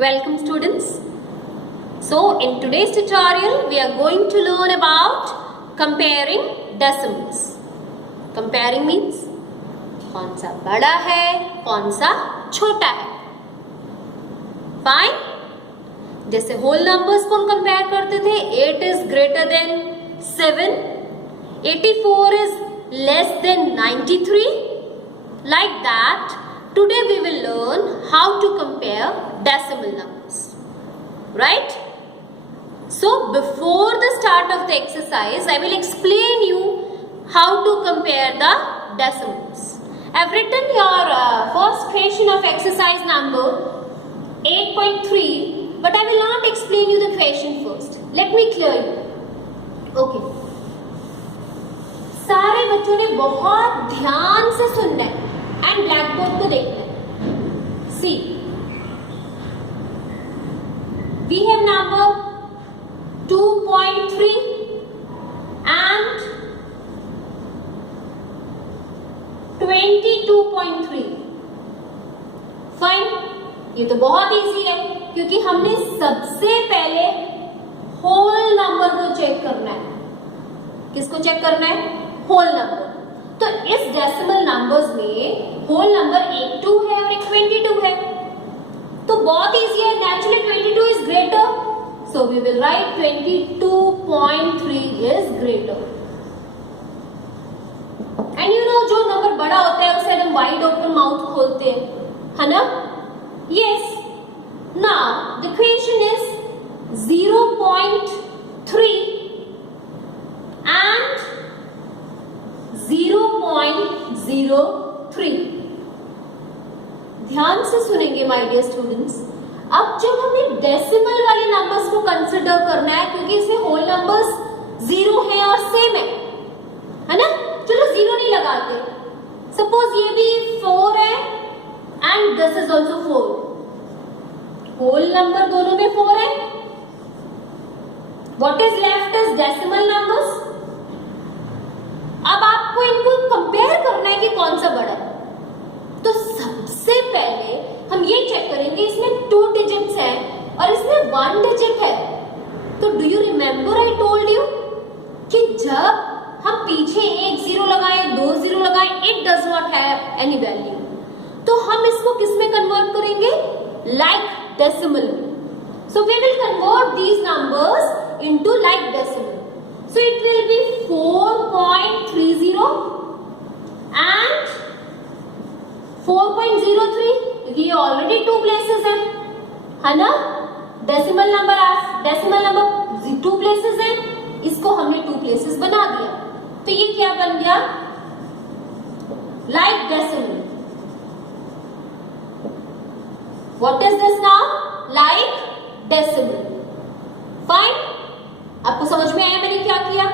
Welcome students. So in today's tutorial we are going to learn about comparing decimals. Comparing means कौन सा बड़ा है कौन सा छोटा है. Fine. जैसे होल नंबर्स को हम कंपेयर करते थे 8 is greater than 7, 84 is less than 93. Like that, today we will learn how to compare decimal numbers. Right? So before the start of the exercise, I will explain you how to compare the decimals. I have written your first question of exercise number 8.3, but I will not explain you the question first. Let me clear you. Okay. सारे बच्चों ने बहुत ध्यान से सुनना है and black board को देखना है. See we have number 2.3 and 22.3. Fine. ये तो बहुत इजी है क्योंकि हमने सबसे पहले होल नंबर को चेक करना है. किसको चेक करना है? Whole number. तो इस डेसिमल नंबर्स में होल नंबर एक 2 है और एक 22 है, तो बहुत इजी है. Naturally 22 is greater, so we will write 22.3 is greater. And you know जो नंबर बड़ा होता है उसे हम वाइड ओपन माउथ खोलते हैं, है ना? Yes. Now the question is 0.3 and 0.03. ध्यान से सुनेंगे माय डियर स्टूडेंट्स. अब जब हमें डेसिमल वाले नंबर्स को कंसिडर करना है क्योंकि इसमें होल नंबर्स 0 है और सेम है ना? चलो 0 नहीं लगाते. सपोज ये भी 4 है and this is also 4. Whole number दोनों में 4 है. What is left is decimal numbers. अब आपको इनको कंपेयर करना है कि कौन सा बड़ा है. तो सबसे पहले हम ये चेक करेंगे इसमें 2 डिजिट्स हैं और इसमें 1 डिजिट है. तो do you remember I told you कि जब हम पीछे एक 0 लगाएं 2 0 लगाएं it does not have any value. तो हम इसको किस में कन्वर्ट करेंगे? Like decimal. So we will convert these numbers into like decimal. So it will be 4.30 and 4.03 क्योंकि ये ऑलरेडी 2 प्लेसेस है ना? डेसिमल नंबर 2 प्लेसेस है. इसको हमने 2 प्लेसेस बना दिया. तो ये क्या बन गया? Like decimal. What is this now? Like decimal. Fine. आपको समझ में आया मैंने क्या किया?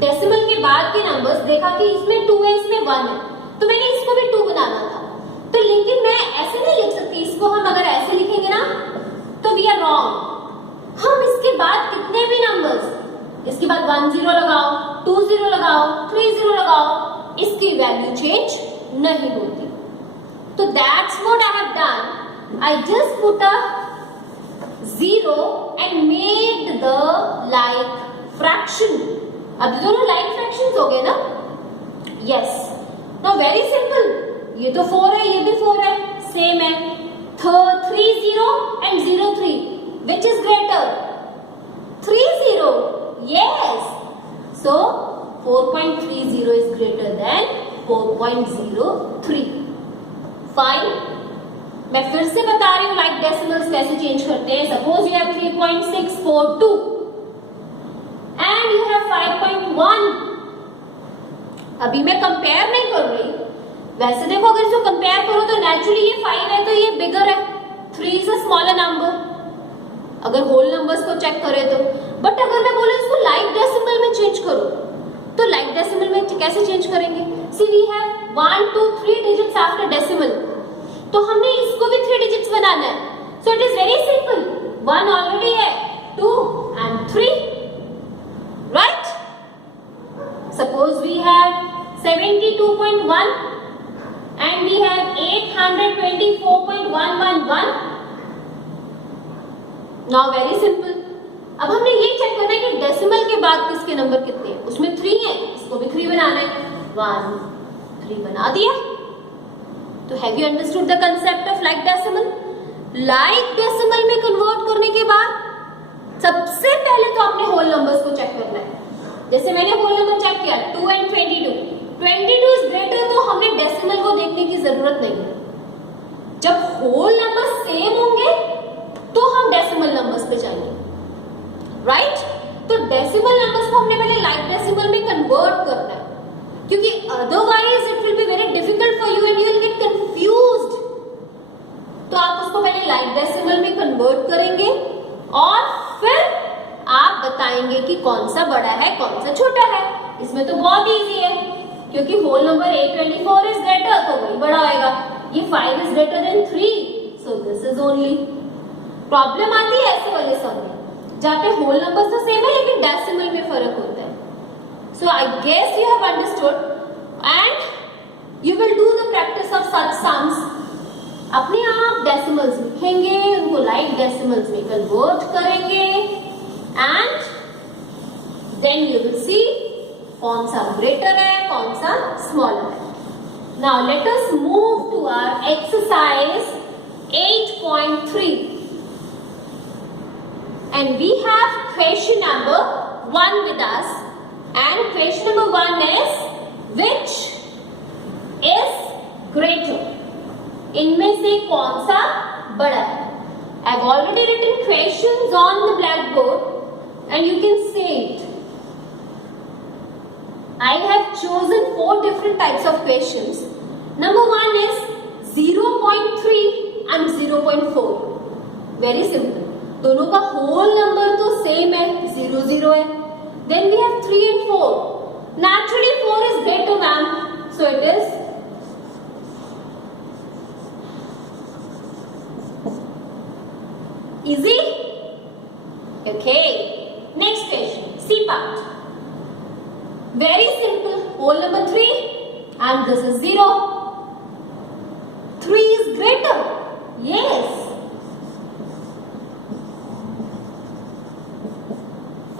डेसिमल के बाद के नंबर्स देखा कि इसमें 2 है इसमें 1 है, तो मैंने इसको भी 2 बनाना था. तो लेकिन मैं ऐसे नहीं लिख सकती. इसको हम अगर ऐसे लिखेंगे ना तो वी आर रॉन्ग. हम इसके बाद कितने भी नंबर्स, इसके बाद 1 0 लगाओ, 2 0 लगाओ, 3 0 लगाओ, इसकी वैल्यू चेंज नहीं होती. तो that's what I have done. I just put a 0 and made the like fraction. अब दोनों like fractions हो गए ना? Yes. Now very simple. ये तो 4 है ये भी 4 है, सेम है. 3 0 and 0 3. Which is greater? 3 0. Yes. So 4.30 is greater than 4.03. Fine. मैं फिर से बता रही हूँ लाइक डेसिमल्स कैसे चेंज करते हैं. Suppose you have 3.642 and you have 5.1. अभी मैं कंपेयर नहीं कर रही. वैसे देखो अगर इसको कंपेयर करो तो नेचुरली ये 5 है तो ये बिगर है. 3 इज अ स्मॉलर नंबर अगर होल नंबर्स को चेक करें तो. बट अगर मैं बोलूं इसको लाइक डेसिमल में चेंज करो तो लाइक डेसिमल में कैसे चेंज करेंगे? See we have 1 2 3 digits after decimal, तो हमने इसको भी 3 डिजिट्स बनाना है. So it is very simple. 1 already है, 2 and 3. Right. Suppose we have 72.1 and we have 824.111. Now very simple, अब हमने ये चेक करना है कि डेसिमल के बाद किसके नंबर कितने हैं। उसमें 3 है, इसको भी 3 बनाना है। 1 3 बना दिया। तो have you understood the concept of like decimal? Like decimal में कन्वर्ट करने के बाद सबसे पहले तो आपने होल नंबर्स को चेक करना है। जैसे मैंने होल नंबर चेक किया 2 एंड 22 इज ग्रेटर, तो हमने डेसिमल को देखने की जरूरत नहीं है। जब होल नंबर सेम होंगे तो हम डेसिमल नंबर्स पे जाएंगे, राइट? तो डेसिमल नंबर्स को हमने पहले लाइक डेसिमल में कन्वर्ट करना है, क्योंकि otherwise it will be very difficult for you and you will get confused. तो आप उसको पहले लाइक डेसिमल में कन्वर्ट करेंगे और फिर आप बताएंगे कि कौन सा बड़ा है कौन सा छोटा है। इसमें तो बहुत इजी है, क्योंकि होल नंबर 824 इज ग्रेटर, तो वही बड़ा होएगा। ये 5 is greater than 3, so this is only. Problem आती है ऐसे वाले सम में जहाँ पे होल नंबर्स तो सेम है लेकिन डेसिमल में फर्क होता है। So I guess you have understood and you will do the practice of such sums. अपने आप डेसिमल्स लिखेंगे, उनको लाइक डेसिमल्स में कन्वर्ट करेंगे and then you will see कौन सा ग्रेटर है कौन सा स्मॉलर है। Now let us move to our exercise 8.3 and we have question number 1 with us, and question number 1 is which is greater? इनमें से कौन सा बड़ा है? I have already written questions on the blackboard and you can see it. I have chosen 4 different types of questions. Number 1 is 0.3 and 0.4. Very simple. दोनों का whole number तो सेम है, 0 0 है। Then we have 3 and 4. Naturally 4 is greater, ma'am. So it is easy. Okay. Next question. C part. Very simple. Whole number 3 and this is 0. 3 is greater. Yes.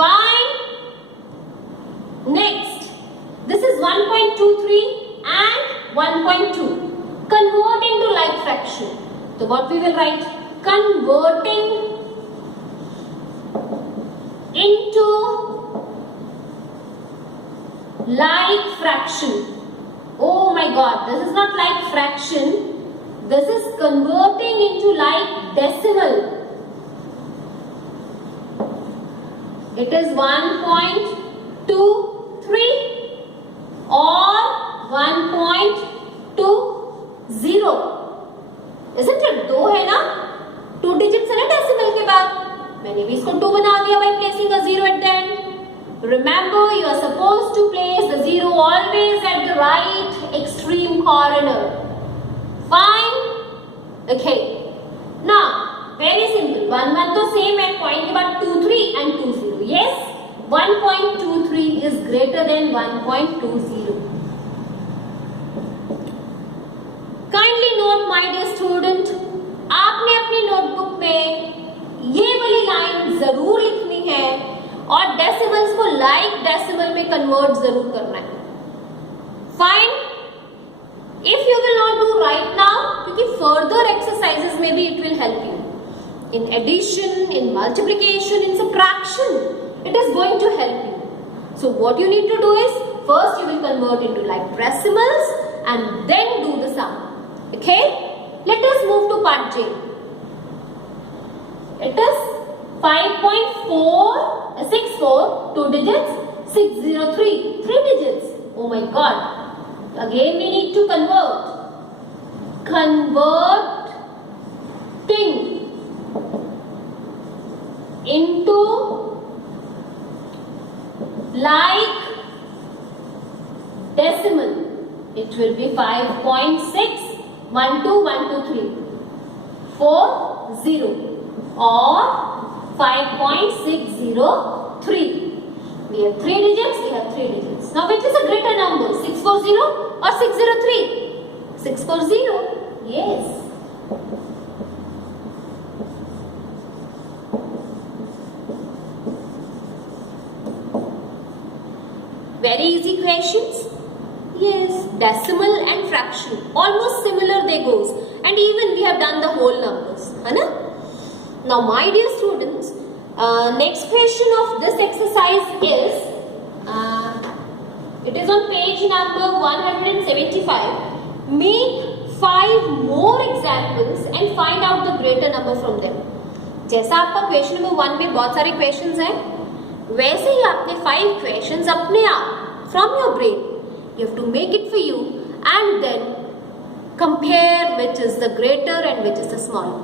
Fine. Next. This is 1.23 and 1.2. Convert into like fraction. So what we will write? Converting into like fraction. Oh my God, this is not like fraction. This is converting into like decimal. It is 1.23 or 1.20. Isn't it? 2 है ना, 2 digits है ना डेसिमल के बाद। मैंने भी इसको 2 बना दिया by placing a 0 at the end. Remember, you are supposed to place the 0 always at the right extreme corner. Fine? Okay. Now, very simple. 1 1 तो same है, point के बाद 2 3 and 2 0. Yes, 1.23 is greater than 1.20. Kindly note, my dear student, आपने अपनी नोटबुक में ये वाली लाइन जरूर लिखनी है और डेसिमल्स को लाइक डेसिमल में कन्वर्ट जरूर करना है। Fine? If you will not do right now, क्योंकि फर्दर एक्सरसाइजेस में भी it will help you in addition, in multiplication, in subtraction, it is going to help you. So what you need to do is, first you will convert into like decimals and then do the sum. Okay? Let us move to part J. It is 5.464, 2 digits, 603, 3 digits. Oh my God. Again we need to convert. Converting into like decimal. It will be 5.612123 40 or 5.603. We have 3 digits, we have 3 digits. Now which is a greater number, 640 or 603? 640. Yes. Very easy questions. Yes, decimal and fraction, almost similar they goes, and even we have done the whole numbers, है ना? Now my dear students, next question of this exercise is, it is on page number 175. Make 5 more examples and find out the greater number from them. जैसा आपका question number 1 में बहुत सारे क्वेश्चंस हैं, वैसे ही आपने 5 क्वेश्चंस अपने आप from your brain you have to make it for you and then compare which is the greater and which is the smaller.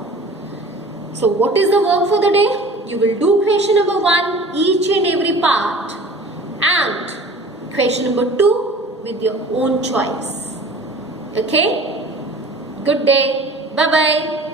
So what is the work for the day? You will do question number 1 each and every part and question number 2 with your own choice. Okay? Good day. Bye bye.